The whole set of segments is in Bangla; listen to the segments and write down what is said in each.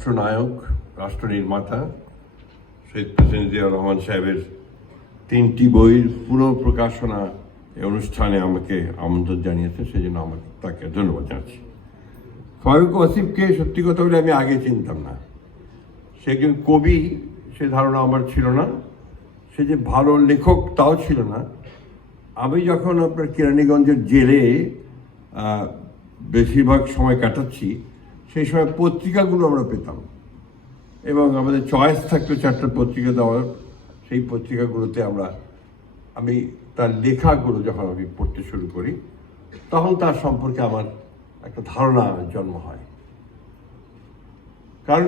রাষ্ট্রনায়ক, রাষ্ট্র নির্মাতা শহীদ প্রেসিডেন্ট জিয়াউর রহমান সাহেবের 3টি বইয়ের পুনঃপ্রকাশনা এই অনুষ্ঠানে আমাকে আমন্ত্রণ জানিয়েছে, সেই জন্য আমাকে তাকে ধন্যবাদ জানাচ্ছি। ফারুক ওয়াসিফকে সত্যি কথা বলে আমি আগে চিনতাম না। সে একজন কবি, সে ধারণা আমার ছিল না। সে যে ভালো লেখক তাও ছিল না। আমি যখন আপনার কেরানীগঞ্জের জেলে বেশিরভাগ সময় কাটাচ্ছি, সেই সময় পত্রিকাগুলো আমরা পেতাম এবং আমাদের চয়েস থাকতো 4টা পত্রিকা দেওয়ার। সেই পত্রিকাগুলোতে আমি তার লেখাগুলো যখন আমি পড়তে শুরু করি, তখন তার সম্পর্কে আমার একটা ধারণা জন্ম হয়। কারণ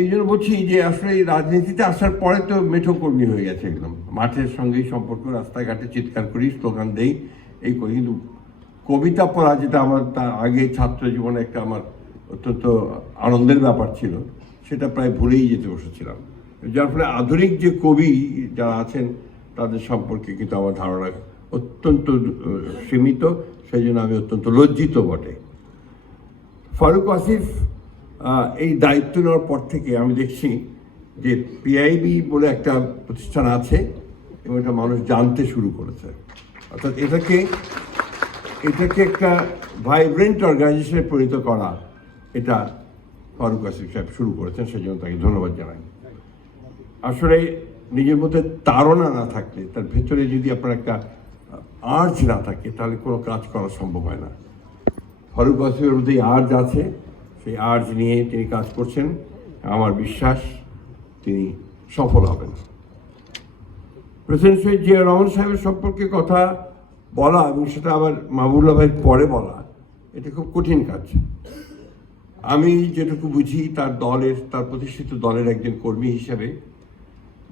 এই জন্য বলছি যে আসলে এই রাজনীতিতে আসার পরে তো মেঠো কর্মী হয়ে গেছে, একদম মাঠের সঙ্গেই সম্পর্ক, রাস্তাঘাটে চিৎকার করি, স্লোগান দেই, এই করি। কিন্তু কবিতা পড়া, যেটা আমার তার আগে ছাত্র জীবনে একটা আমার অত্যন্ত আনন্দের ব্যাপার ছিল, সেটা প্রায় ভুলেই যেতে বসেছিলাম। যার ফলে আধুনিক যে কবি যারা আছেন তাদের সম্পর্কে কিন্তু আমার ধারণা অত্যন্ত সীমিত, সেই জন্য আমি অত্যন্ত লজ্জিত বটে। ফারুক ওয়াসিফ এই দায়িত্ব নেওয়ার পর থেকে আমি দেখছি যে পিআইবি বলে একটা প্রতিষ্ঠান আছে এবং এটা মানুষ জানতে শুরু করেছে। অর্থাৎ এটাকে একটা ভাইব্রেন্ট অর্গানাইজেশনে পরিণত করা, এটা ফারুক ওয়াসিফ সাহেব শুরু করেছেন, সেই জন্য তাকে ধন্যবাদ জানাই। আসলে নিজের মধ্যে তাড়না না থাকলে, তার ভেতরে যদি আপনার একটা আর্জ না থাকে, তাহলে কোনো কাজ করা সম্ভব হয় না। ফারুক ওয়াসিফের মধ্যে আর্জ আছে, সেই আর্জ নিয়ে তিনি কাজ করছেন। আমার বিশ্বাস তিনি সফল হবেন। প্রেসিডেন্ট শহীদ জিয়াউর রহমান সাহেবের সম্পর্কে কথা বলা এবং সেটা আবার মাহবুবুল্লাহ ভাইয়ের পরে বলা, এটা খুব কঠিন কাজ। আমি যেটুকু বুঝি তার প্রতিষ্ঠিত দলের একজন কর্মী হিসাবে,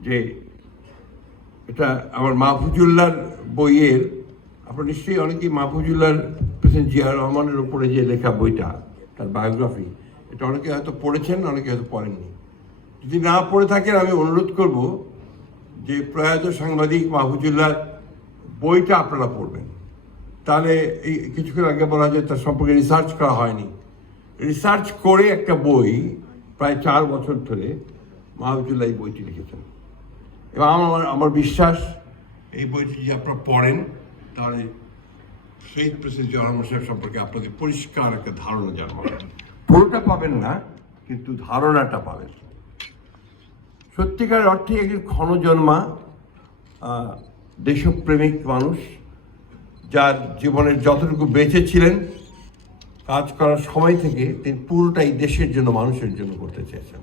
যে এটা আমার মাহফুজুল্লাহর বইয়ের, আপনার নিশ্চয়ই অনেকেই মাহফুজুল্লাহর প্রেসিডেন্ট জিয়াউর রহমানের উপরে যে লেখা বইটা, তার বায়োগ্রাফি, এটা অনেকে হয়তো পড়েছেন, অনেকে হয়তো পড়েননি। যদি না পড়ে থাকেন, আমি অনুরোধ করব যে প্রয়াত সাংবাদিক মাহফুজুল্লাহর বইটা আপনারা পড়বেন। তাহলে এই কিছুক্ষণ আগে বলা যায় তার সম্পর্কে রিসার্চ করা হয়নি। রিসার্চ করে একটা বই প্রায় 4 বছর ধরে মাহফুজুল্লাহ এই বইটি লিখেছেন এবং আমার বিশ্বাস এই বইটি যদি আপনারা পড়েন, তাহলে শহীদ প্রেসিডেন্ট জিয়াউর রহমান সাহেব সম্পর্কে আপনাদের পরিষ্কার একটা ধারণা জন্মাবে। পুরোটা পাবেন না, কিন্তু ধারণাটা পাবেন। সত্যিকার অর্থে একজন ক্ষণজন্মা দেশপ্রেমিক মানুষ, যার জীবনের যতটুকু বেঁচে ছিলেন, কাজ করার সময় থেকে তিনি পুরোটাই দেশের জন্য, মানুষের জন্য করতে চেয়েছেন।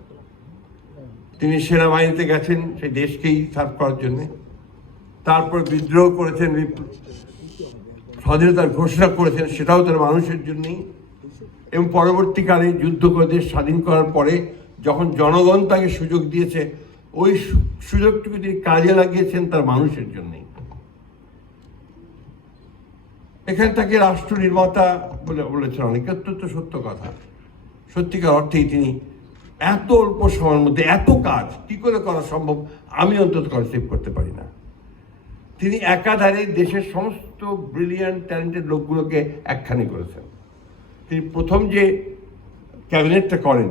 তিনি সেনাবাহিনীতে গেছেন সেই দেশকেই সার্ভ করার জন্যে, তারপর বিদ্রোহ করেছেন, স্বাধীনতার ঘোষণা করেছেন, সেটাও তার মানুষের জন্যই। এবং পরবর্তীকালে যুদ্ধ করে দেশ স্বাধীন করার পরে যখন জনগণ তাকে সুযোগ দিয়েছে, ওই সুযোগটুকু তিনি কাজে লাগিয়েছেন তার মানুষের জন্যই। এখানে তাকে রাষ্ট্র নির্মাতা বলেছেন অনেকে, অত্যন্ত সত্য কথা। সত্যিকার অর্থেই তিনি এত অল্প সময়ের মধ্যে এত কাজ কি করে করা সম্ভব, আমি অন্তত কনসেপ্ট করতে পারি না। তিনি একাধারে দেশের সমস্ত ব্রিলিয়ান্ট ট্যালেন্টেড লোকগুলোকে একখানে করেছেন। তিনি প্রথম যে ক্যাবিনেটটা করেন,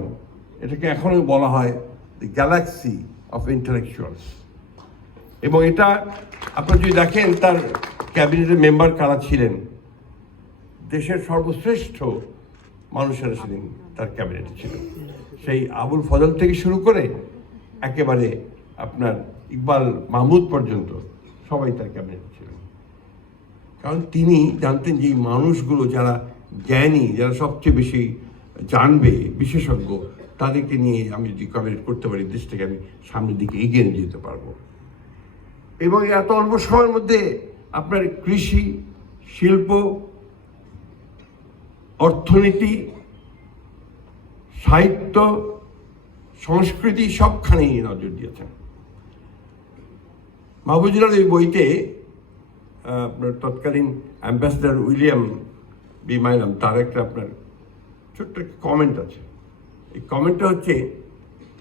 এটাকে এখনও বলা হয় দ্য গ্যালাক্সি অফ ইন্টেলেকচুয়ালস। এবং এটা আপনারা যদি দেখেন তার ক্যাবিনেটের মেম্বার কারা ছিলেন, দেশের সর্বশ্রেষ্ঠ মানুষেরা সেদিন তার ক্যাবিনেটে ছিলেন। সেই আবুল ফজল থেকে শুরু করে একেবারে আপনার ইকবাল মাহমুদ পর্যন্ত সবাই তার ক্যাবিনেটে ছিলেন। কারণ তিনি জানতেন যে এই মানুষগুলো যারা জ্ঞানী, যারা সবচেয়ে বেশি জানবে, বিশেষজ্ঞ, তাদেরকে নিয়ে আমি যদি ক্যাবিনেট করতে পারি, দেশটাকে আমি সামনের দিকে এগিয়ে নিয়ে যেতে পারবো। এবং এত অল্প সময়ের মধ্যে আপনার কৃষি, শিল্প, অর্থনীতি, সাহিত্য, সংস্কৃতি সবখানেই নজর দিয়েছেন। মাহফুজুল্লাহর এই বইতে আপনার তৎকালীন অ্যাম্বাসেডর উইলিয়াম বি মাইলাম তার একটা আপনার ছোট্ট একটা কমেন্ট আছে। এই কমেন্টটা হচ্ছে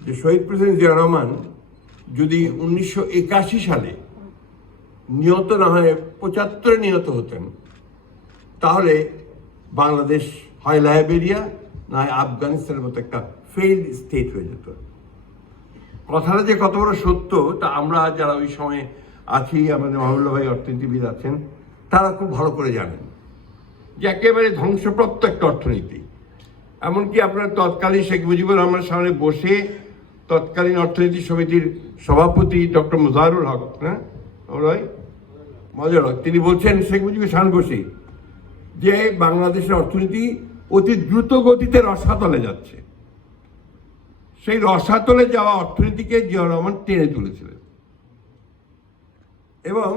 যে শহীদ প্রেসিডেন্ট জিয়াউর রহমান যদি 1981 সালে নিহত না হয়ে 75-এ নিহত হতেন, তাহলে বাংলাদেশ হয় লাইবেরিয়া না হয় আফগানিস্তানের মতো একটা ফেইল্ড স্টেট হয়ে যেত। কথাটা যে কত বড় সত্য তা আমরা যারা ওই সময়ে আছি, আমাদের মাহবুবুল্লাহ ভাই অর্থনীতিবিদ আছেন, তারা খুব ভালো করে জানেন যে একেবারে ধ্বংসপ্রাপ্ত একটা অর্থনীতি। এমনকি আপনার তৎকালীন শেখ মুজিবুর রহমানের সামনে বসে তৎকালীন অর্থনীতি সমিতির সভাপতি ডক্টর মোজাহিরুল হক, হ্যাঁ মজার হক, তিনি বলছেন শেখ মুজিবের সামনে বসে যে বাংলাদেশের অর্থনীতি অতি দ্রুত গতিতে রসাতলে যাচ্ছে। সেই রসাতলে যাওয়া অর্থনীতিকে জিয়াউর রহমান টেনে তুলেছিলেন। এবং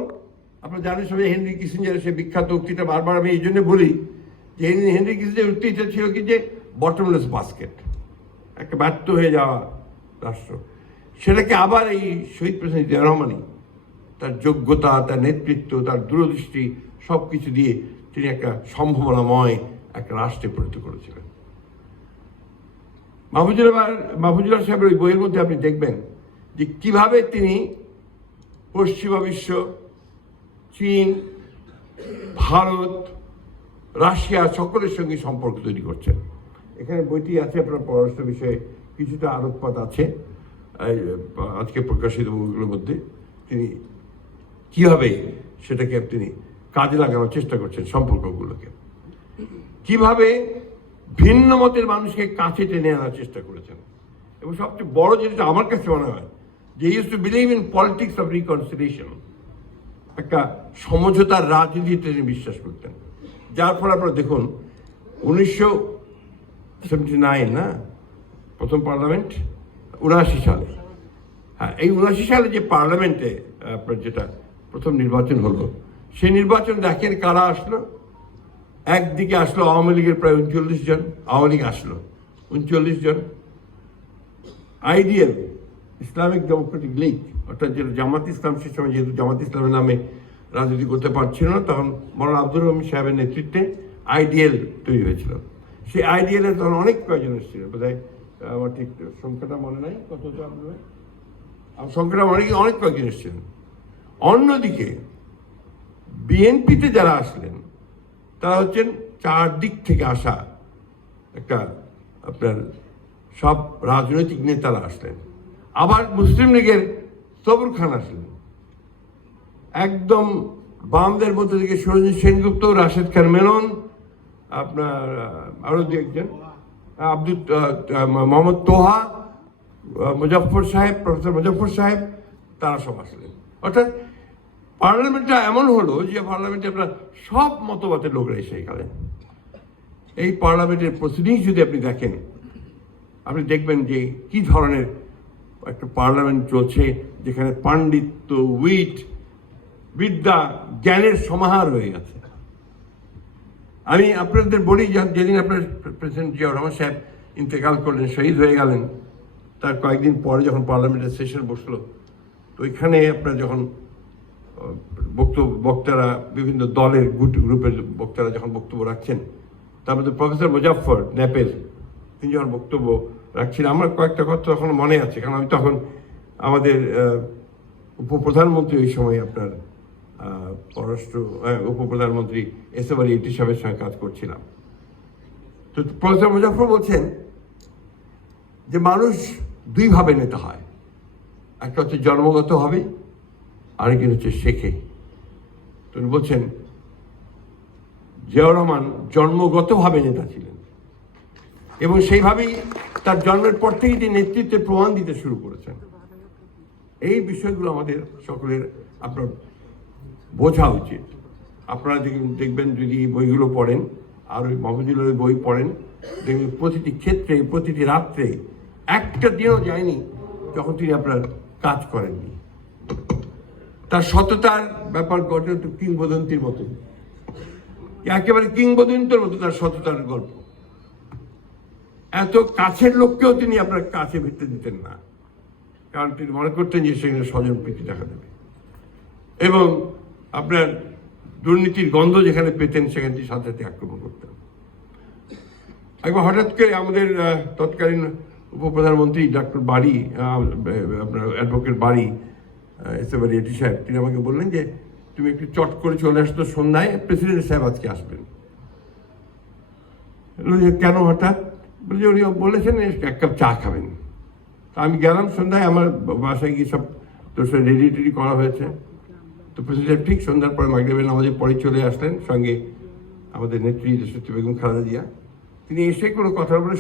আপনারা জানেন সবাই হেনরি কিসিঞ্জারের সে বিখ্যাত উক্তিটা বারবার আমি এই জন্য বলি যে হেনরি কিসিঞ্জারের উক্তিটা ছিল কি যে বটমলেস বাস্কেট, একটা ব্যর্থ হয়ে যাওয়া রাষ্ট্র। সেটাকে আবার এই শহীদ প্রেসিডেন্ট জিয়াউর রহমানই তার যোগ্যতা, তার নেতৃত্ব, তার দূরদৃষ্টি সব কিছু দিয়ে তিনি একটা সম্ভাবনাময় একটা রাষ্ট্রে পরিণত করেছিলেন। মাহফুজুল্লাহ সাহেবের ওই বইয়ের মধ্যে আপনি দেখবেন যে কিভাবে তিনি পশ্চিমা বিশ্ব, চীন, ভারত, রাশিয়া সকলের সঙ্গে সম্পর্ক তৈরি করছেন। এখানে বইটি আছে, আপনার পররাষ্ট্র বিষয়ে কিছুটা আলোকপাত আছে আজকে প্রকাশিত বইগুলোর মধ্যে। তিনি কিভাবে সেটাকে তিনি কাজে লাগানোর চেষ্টা করছেন, সম্পর্কগুলোকে কিভাবে ভিন্ন মতের মানুষকে কাছে টেনে আনার চেষ্টা করেছেন। এবং সবচেয়ে বড় যেটা আমার কাছে মনে হয় যে use to believe in politics of reconciliation, একটা সমঝোতার রাজনীতিতে তিনি বিশ্বাস করতেন। যার ফলে আপনারা দেখুন 1979 না প্রথম পার্লামেন্ট, 79 সালে, হ্যাঁ এই 79 সালে যে পার্লামেন্টে আপনার যেটা প্রথম নির্বাচন হলো, সেই নির্বাচন দেখেন কারা আসলো। একদিকে আসলো আওয়ামী লীগের প্রায় 39 জন, আওয়ামী লীগ আসলো 39 জন, আইডিএল ইসলামিক ডেমোক্রেটিক লীগ অর্থাৎ যেটা জামাত ইসলাম, সে সময় যেহেতু জামাত ইসলামের নামে রাজনীতি করতে পারছিল না, তখন মৌলানা আব্দুর রহিম সাহেবের নেতৃত্বে আইডিএল তৈরি হয়েছিল। সেই আইডিএলের তখন অনেক কয়েকজন এসেছিল, বোধহয় আমার ঠিক সংখ্যাটা মনে নাই কতটা, আমার সংখ্যাটা অনেক কয়েকজন এসেছিলেন। অন্যদিকে বিএনপিতে যারা আসলেন তারা হচ্ছেন চারদিক থেকে আসা একটা আপনার সব রাজনৈতিক নেতারা আসলেন। আবার মুসলিম লীগের সবুর খান আসলেন, একদম বামদের মধ্যে থেকে সুরঞ্জিত সেনগুপ্ত, রাশেদ খান মেনন, আপনার আরো দু একজন, মোহাম্মদ তোহা, মুজফ্ফর সাহেব, প্রফেসর মুজফ্ফর সাহেব, তারা সব আসলেন। অর্থাৎ পার্লামেন্টটা এমন হলো যে পার্লামেন্টে আপনার সব মতবাদের লোকরা এসে গেলেন। এই পার্লামেন্টের প্রসিডিংস যদি আপনি দেখেন, আপনি দেখবেন যে কি ধরনের একটা পার্লামেন্ট চলছে, যেখানে পাণ্ডিত্য, বিদ্যা, জ্ঞানের সমাহার হয়ে গেছে। আমি আপনাদের বলি, যেদিন আপনার প্রেসিডেন্ট জিয়াউর রহমান সাহেব ইন্তেকাল করলেন, শহীদ হয়ে গেলেন, তার কয়েকদিন পরে যখন পার্লামেন্টের সেশন বসলো, তো ওইখানে আপনার যখন বক্তারা বিভিন্ন দলের গ্রুপের বক্তারা যখন বক্তব্য রাখছেন, তার মধ্যে প্রফেসর মুজাফফর ন্যাপের তিনি যখন বক্তব্য রাখছিলেন, আমার কয়েকটা কথা তখন মনে আছে, কারণ আমি তখন আমাদের উপপ্রধানমন্ত্রী ওই সময় আপনার উপপ্রধানমন্ত্রী এসএম আলী ইটি সাহেবের সঙ্গে কাজ করছিলাম। তো প্রফেসর মুজাফফর বলছেন যে মানুষ দুইভাবে নেতা হয়, একটা হচ্ছে জন্মগতভাবে, আরেকটি হচ্ছে শেখে। তিনি বলছেন জিয়াউর রহমান জন্মগতভাবে নেতা ছিলেন এবং সেইভাবেই তার জন্মের পর থেকেই তিনি নেতৃত্বের প্রমাণ দিতে শুরু করেছেন। এই বিষয়গুলো আমাদের সকলের আপনার বোঝা উচিত। আপনারা দেখবেন যদি এই বইগুলো পড়েন, আর ওই মাহফুজুল্লাহের বই পড়েন, দেখবেন প্রতিটি ক্ষেত্রে, প্রতিটি রাত্রে একটা দিনও যায়নি যখন তিনি আপনার কাজ করেননি। তার সততার ব্যাপার ঘটে তো কিংবদন্তির মতো, একেবারে কিংবদন্তির মতো তার সততার গল্প। এত কাছের লোককেও তিনি আপনার কাছে ভিড়তে দিতেন না, কারণ তিনি মনে করতেন যে সেখানে স্বজন প্রীতি দেখা দেবে। এবং আপনার দুর্নীতির গন্ধ যেখানে পেতেন সেখানে তিনি সাথে সাথে আক্রমণ করতেন। একবার হঠাৎ করে আমাদের তৎকালীন উপপ্রধানমন্ত্রী ডক্টর বাড়ি, আপনার অ্যাডভোকেট বাড়ি, এসএম আলী ইটি সাহেব, তিনি আমাকে বললেন যে তুমি একটু চট করে চলে আসতো সন্ধ্যায়, প্রেসিডেন্ট সাহেব আজকে আসবেন। কেন হঠাৎ? বলে যে উনি বলেছেন এক কাপ চা খাবেন। তা আমি গেলাম সন্ধ্যায়, আমার বাসায় গিয়ে সব তোর সাথে রেডি টেডি করা হয়েছে। তো প্রেসিডেন্ট ঠিক সন্ধ্যার পরে মাগরিবের নামাজের পরে চলে আসলেন, সঙ্গে আমাদের নেত্রী দেশনেত্রী বেগম খালেদা জিয়া। তিনি এসে কোনো কথা বলে